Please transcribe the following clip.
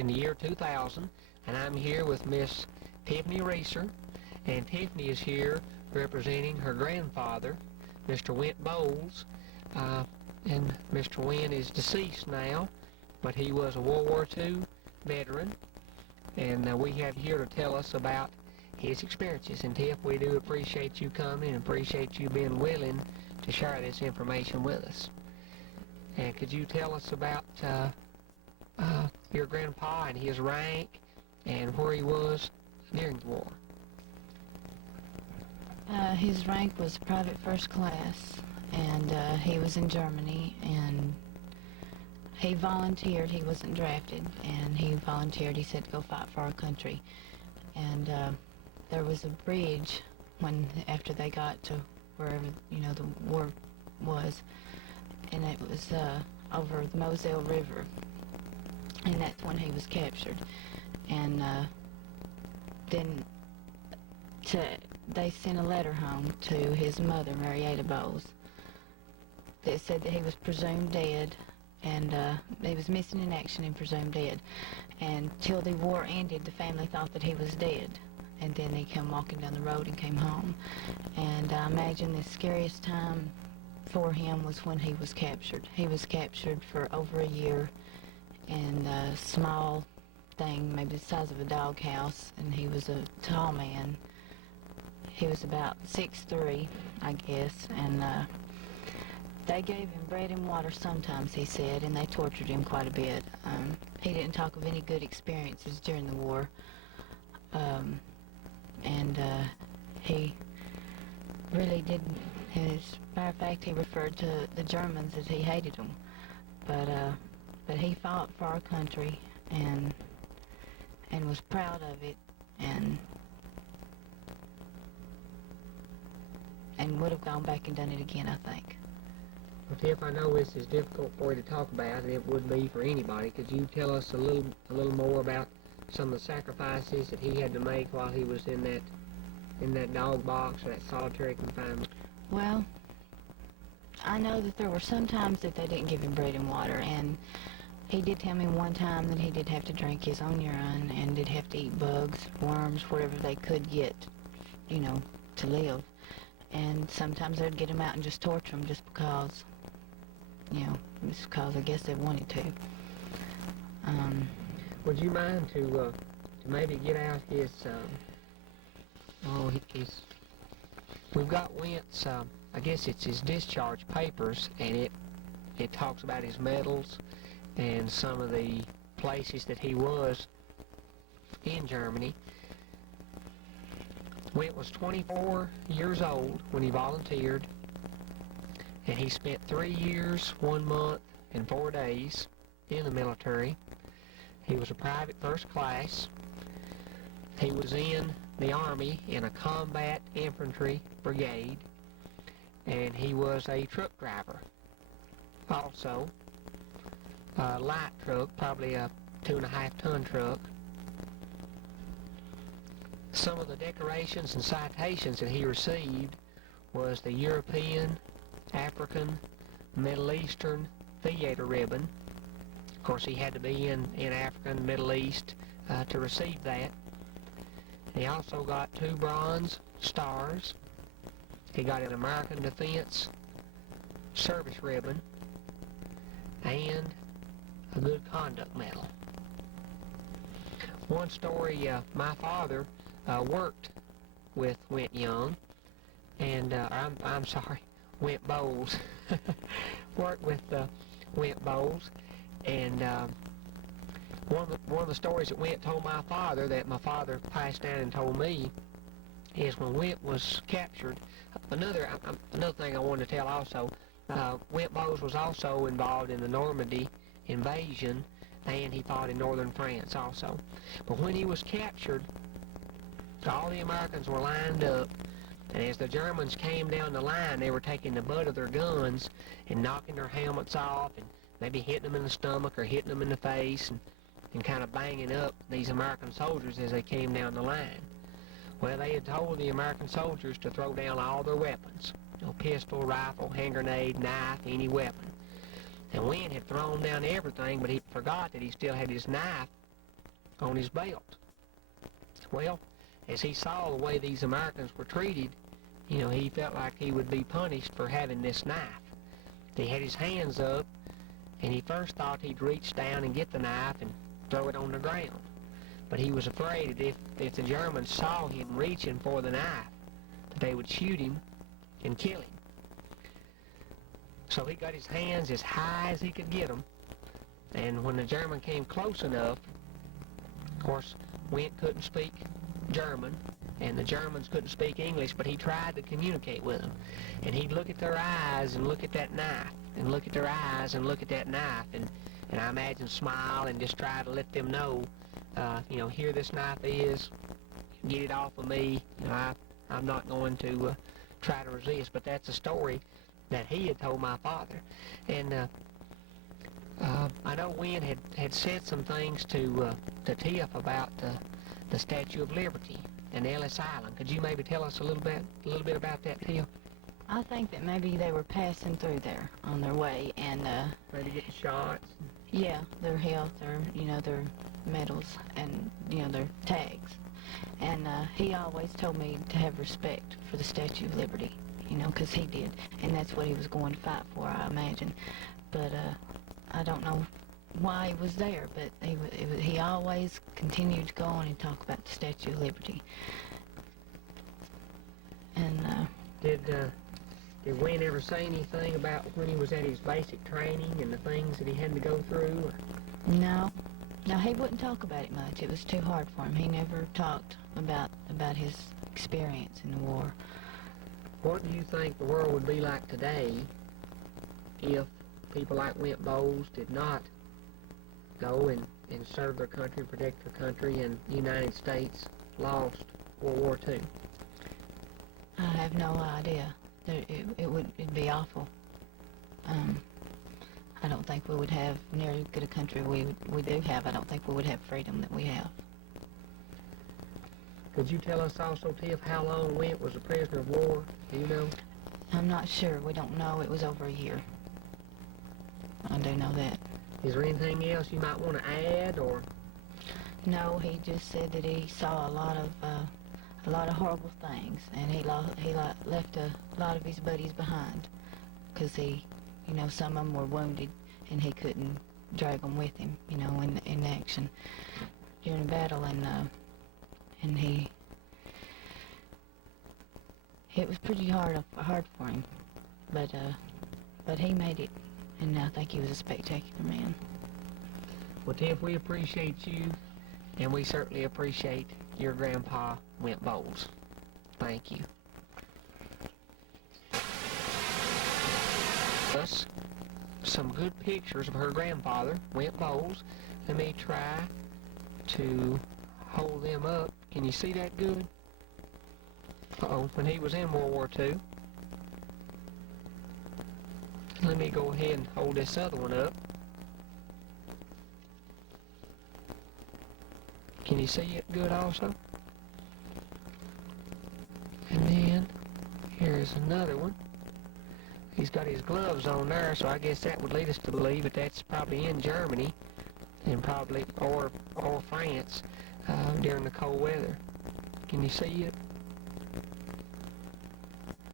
in the year 2000, and I'm here with Miss Tiffany Reeser, and Tiffany is here representing her grandfather, Mr. Winton Boles, and Mr. Wynn is deceased now, but he was a World War II veteran, and we have here to tell us about his experiences. And Tiff, we do appreciate you coming and appreciate you being willing to share this information with us. And could you tell us about your grandpa and his rank and where he was during the war? His rank was private first class, and he was in Germany, and he volunteered. He wasn't drafted, and he volunteered. He said to go fight for our country. And there was a bridge after they got to wherever the war was, and it was over the Moselle River, and that's when he was captured. And then they sent a letter home to his mother, Marietta Boles, that said that he was presumed dead, and he was missing in action and presumed dead. And till the war ended, the family thought that he was dead. And then he came walking down the road and came home. And I imagine the scariest time for him was when he was captured. He was captured for over a year in a small thing, maybe the size of a doghouse, and he was a tall man. He was about 6'3", I guess, and they gave him bread and water sometimes, he said, and they tortured him quite a bit. He didn't talk of any good experiences during the war. He really didn't. As a matter of fact, he referred to the Germans as he hated them. But he fought for our country and was proud of it, and would have gone back and done it again, I think. Well, Tiff, I know this is difficult for you to talk about, and it would be for anybody. Could you tell us a little more about some of the sacrifices that he had to make while he was in that dog box or that solitary confinement? Well, I know that there were some times that they didn't give him bread and water, and he did tell me one time that he did have to drink his own urine and did have to eat bugs, worms, whatever they could get, to live. And sometimes they'd get him out and just torture him just because, just because I guess they wanted to. Would you mind to maybe get out his, we've got Wint's, I guess it's his discharge papers, and it talks about his medals and some of the places that he was in Germany. Wint was 24 years old when he volunteered, and he spent 3 years, 1 month, and 4 days in the military. He was a private first class. He was in the Army in a combat infantry brigade, and he was a truck driver also. A light truck, probably a 2.5-ton truck. Some of the decorations and citations that he received was the European, African, Middle Eastern Theater Ribbon. Of course, he had to be in Africa and Middle East to receive that. He also got 2 bronze stars. He got an American Defense Service Ribbon and a Good Conduct Medal. One story, my father worked with Wint Young, and I'm sorry, Wint Boles. Worked with Wint Boles, and one of the stories that Wint told my father, that my father passed down and told me, is when Wint was captured. Another thing I wanted to tell also, Wint Boles was also involved in the Normandy invasion, and he fought in northern France also. But when he was captured, all the Americans were lined up, and as the Germans came down the line, they were taking the butt of their guns and knocking their helmets off and maybe hitting them in the stomach or hitting them in the face and kind of banging up these American soldiers as they came down the line. Well, they had told the American soldiers to throw down all their weapons, pistol, rifle, hand grenade, knife, any weapon. And Wint had thrown down everything, but he forgot that he still had his knife on his belt. Well, as he saw the way these Americans were treated, he felt like he would be punished for having this knife. He had his hands up, and he first thought he'd reach down and get the knife and throw it on the ground. But he was afraid that if the Germans saw him reaching for the knife, that they would shoot him and kill him. So he got his hands as high as he could get them, and when the German came close enough, of course, Wint couldn't speak German, and the Germans couldn't speak English, but he tried to communicate with them. And he'd look at their eyes and look at that knife, and look at their eyes and look at that knife, and I imagine smile and just try to let them know, here this knife is, get it off of me. I'm not going to try to resist. But that's a story that he had told my father. And I know Wint had said some things to Tiff about the Statue of Liberty and Ellis Island. Could you maybe tell us a little bit about that, Tiff? I think that maybe they were passing through there on their way, and Maybe getting shots. yeah, their health, their medals, and their tags. And he always told me to have respect for the Statue of Liberty, because he did, and that's what he was going to fight for, I imagine. But I don't know why he was there, but he always continued to go on and talk about the Statue of Liberty. And Did Wint ever say anything about when he was at his basic training and the things that he had to go through? no, he wouldn't talk about it much. It was too hard for him. He never talked about his experience in the war. What do you think the world would be like today if people like Winton Boles did not go and serve their country, protect their country, and the United States lost World War II? I have no idea. It'd be awful. I don't think we would have nearly as good a country we do have. I don't think we would have freedom that we have. Could you tell us also, Tiff, how long Wint was a prisoner of war? Do you know? I'm not sure. We don't know. It was over a year. I do know that. Is there anything else you might want to add, or? No, he just said that he saw a lot of horrible things, and he left a lot of his buddies behind, because some of them were wounded, and he couldn't drag them with him, in action during the battle, and it was pretty hard for him, but he made it, and I think he was a spectacular man. Well, Tiff, we appreciate you, and we certainly appreciate your grandpa, Winton Boles. Thank you. Us some good pictures of her grandfather, Winton Boles. Let me try to hold them up. Can you see that good? Uh-oh, when he was in World War II. Let me go ahead and hold this other one up. Can you see it good also? And then here's another one. He's got his gloves on there, so I guess that would lead us to believe that that's probably in Germany, and probably or France during the cold weather. Can you see it?